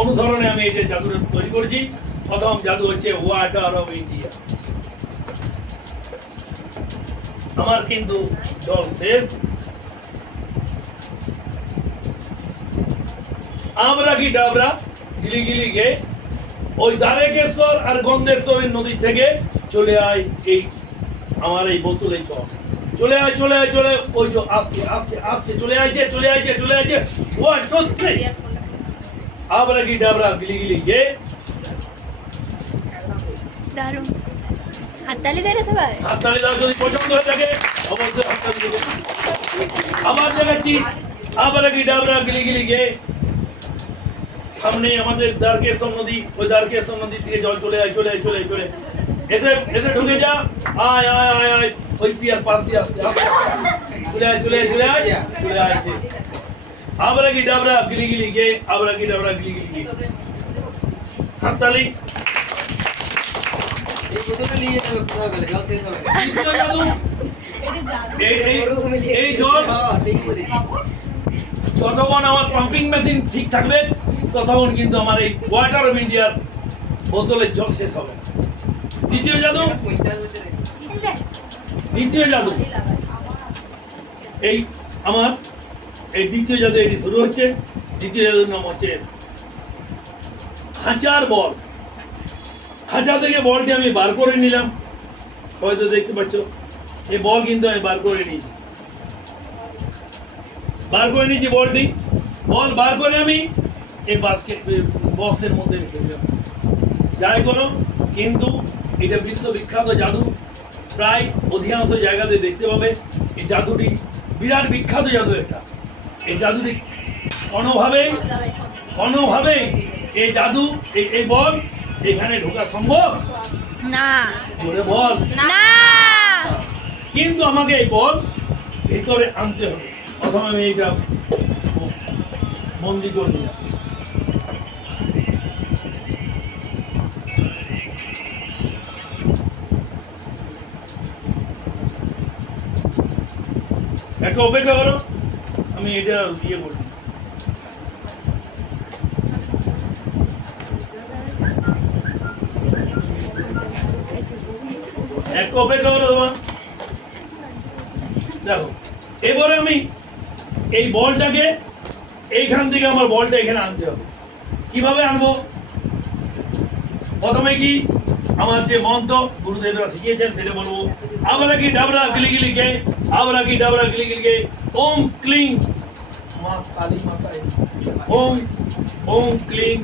অনুসরণে আমি এই যে জাদুটা তৈরি করেছি, প্রথম জাদু হচ্ছে ওয়াটার অফ ইন্ডিয়া আমার কিন্তু জল শেষ। আমরা কি ডাবরা গিলি গিলি গে ওই দ্বারেকেশ্বর আর গন্ধেশ্বরের নদী থেকে চলে আয় এই আমার এই বোতলে জল। চলে আয় চলে আয়, চলে ওই যে আস্তে আস্তে আস্তে চলে আইছে চলে আইছে চলে আইছে ওয়ান টু থ্রি আমরা কি ডাবরা গিলি গিলি গে দারুণ। হাততালি রে সবাই? হাততালি দাও যদি পছন্দ হয়ে থাকে অবশ্যই হাততালি দেবে। আবার দেখাচ্ছি আমরা কি ডাবরা গিলি গিলি গে সামনে আমাদের দ্বারকেশ্বর নদী ওই দ্বারকেশ্বর নদী থেকে জল চলে আয় চলে আয় চলে চলে। এসে এসে ঢুকে যা। আয় আয় আয় আয়। ওই পিয়ার পাশ দিয়ে আসতে। চলে আয় চলে আয় চলে আয়। চলে আয় আমরা কি ডাবরা গিলি গিলি গে আমরা কি ডাবরা গিলি গিলি গে। হাততালি। এই জল। যতক্ষণ আমার পাম্পিং মেশিন ঠিক থাকবে ততক্ষণ কিন্তু আমার এই ওয়াটার অফ ইন্ডিয়ার বোতলের জল শেষ হবে। দ্বিতীয় জাদু। দ্বিতীয় জাদু। এই আমার এই দ্বিতীয় জাদু এটি শুরু হচ্ছে। দ্বিতীয় জাদুর নাম হচ্ছে খাঁচার বল। খাঁচা থেকে বলটি আমি বার করে নিলাম। হয়তো দেখতে পাচ্ছ এই বল কিন্তু আমি বার করে নিয়েছি। বার করে নিয়েছি বলটি। বল বার করে আমি এই বাস্কেট বক্সের মধ্যে রেখে দিলাম। যাই করো কিন্তু এটা বিশ্ববিখ্যাত জাদু। প্রায় অধিকাংশ জায়গাতে দেখতে পাবে, এই জাদুটি বিরাট বিখ্যাত জাদু এটা এই জাদুটি কোনোভাবেই কোনোভাবেই এই জাদু এই এই বল এখানে ঢোকা সম্ভব? না। জোরে বল। না। কিন্তু আমাকে এই বল ভিতরে আনতে হবে। প্রথমে আমি এইটা বন্দি করে নিলাম। একটু অপেক্ষা করো। আমি এটা ইয়ে করি একটু অপেক্ষা করো তোমার। দেখো, এবারে আমি এই বলটাকে এইখান থেকে আমার বলটা এখানে আনতে হবে। কীভাবে আনব? প্রথমে কি আমার যে মন্ত্র গুরুদেবরা শিখিয়েছেন, সেটা বলব। আমরা কি ডাবরা গিলি গিলি গে আমরা কি ডাবরা গিলি গিলি গে ওম ক্লিং। মা কালী মাতায় ওম ওম ক্লিং।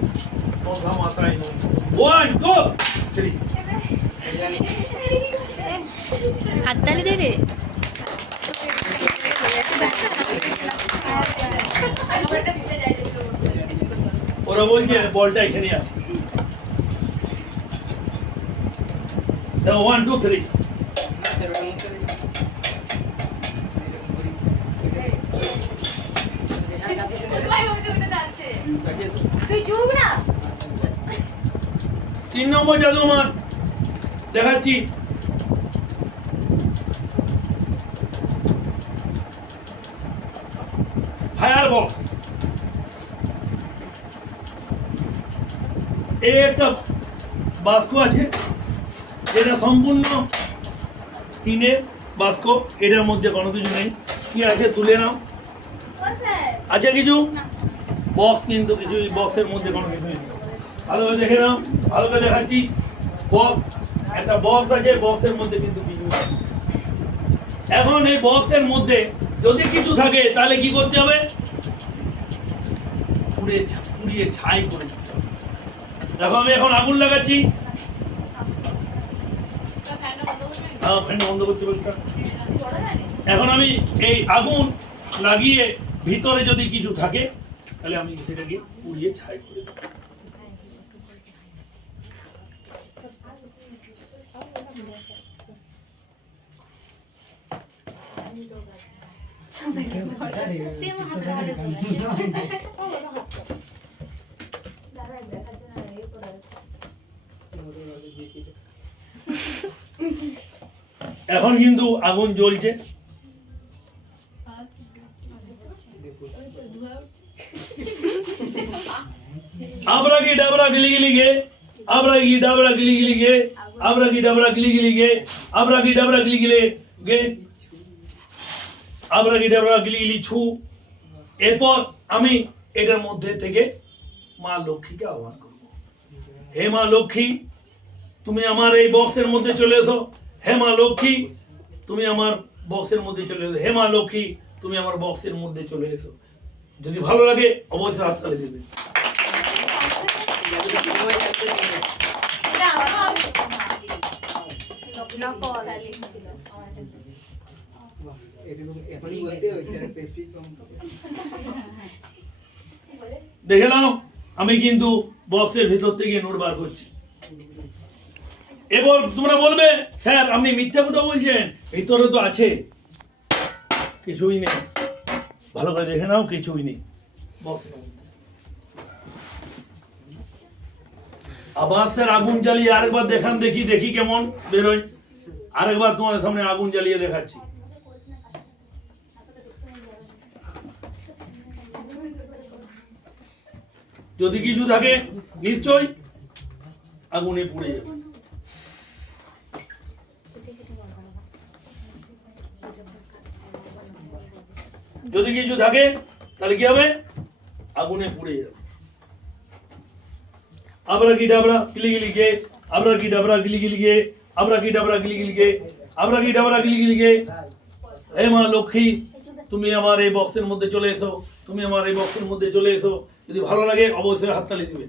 মধা মাতায় ওয়ান টু থ্রি হাততালি দে রে। ওরা বলছে বলটা এখানে আসে ওয়ান টু থ্রি না, স্যার, ওটা মুখে দিন। এরকম করি। আছে তো? তুই চুপ না। তিন নম্বর জাদু আমার দেখাচ্ছি। ফায়ার বক্স এই একটা বাস্ক আছে। এটা সম্পূর্ণ টিনের বাস্ক। এটার মধ্যে কোনো কিছু নেই। কি আছে তুলে নাও। আছে কিছু? বক্স কিন্তু কিছু বক্সের মধ্যে কোনো কিছু নেই। ভালো করে দেখে নাও ভালো করে দেখাচ্ছি। বক্স একটা বক্স আছে বক্সের মধ্যে কিন্তু কিছু এখন এই বক্সের মধ্যে যদি কিছু থাকে, তাহলে কি করতে হবে? পুড়িয়ে পুড়িয়ে ছাই করে দিতে হবে। দেখো আমি এখন আগুন লাগাচ্ছি। বন্ধ করতে এখন আমি এই আগুন লাগিয়ে ভিতরে যদি কিছু থাকে তাহলে আমি সেটাকে পুড়িয়ে ছাই করে দেবো। এখন কিন্তু আগুন জ্বলছে। আবরা কি ডাবরা গিলি গিলি গে আবরা কি ডাবরা গিলি গিলি গে আবরা কি ডাবরা গিলি গিলি গে আবরা কি ডাবরা গিলি গিলে গে আবরা কি ডাবরা গিলি গিলি ছু এরপর আমি এটার মধ্যে থেকে মা লক্ষ্মীকে আহ্বান করব হে মা লক্ষ্মী তুমি আমার এই বক্সের মধ্যে চলে এসো হে মা লক্ষ্মী তুমি আমার বক্সের মধ্যে চলে এসো হে মা লক্ষ্মী তুমি আমার বক্সের মধ্যে চলে এসো যদি ভালো লাগে, অবশ্যই হাততালি দেবে দিবে। দেখে নাও, আমি কিন্তু বক্সের ভিতর থেকে নোট বার করছি। এবার তোমরা বলবে, স্যার, আপনি মিথ্যা কথা বলছেন। ভিতরে তো আছে। কিছুই নেই। ভালো করে দেখে নাও, কিছুই নেই। স্যার আগুন জ্বালিয়ে আরেকবার দেখান দেখি দেখি কেমন বেরোয়। আরেকবার তোমার সামনে আগুন জ্বালিয়ে দেখাচ্ছি। যদি কিছু থাকে নিশ্চয় আগুনে পুড়ে যাবে। যদি কিছু থাকে, তাহলে কি হবে? আগুনে পুড়ে যাবে। আবরা কি ডাবরা গিলি গিলি গে আবরা কি ডাবরা গিলি গিলি গে আবরা কি ডাবরা গিলি গিলি গে আবরা কি ডাবরা গিলি গিলি গে হে মা লক্ষ্মী, তুমি আমার এই বক্সের মধ্যে চলে এসো, তুমি আমার এই বক্সের মধ্যে চলে এসো। যদি ভালো লাগে, অবশ্যই হাততালি দিবে।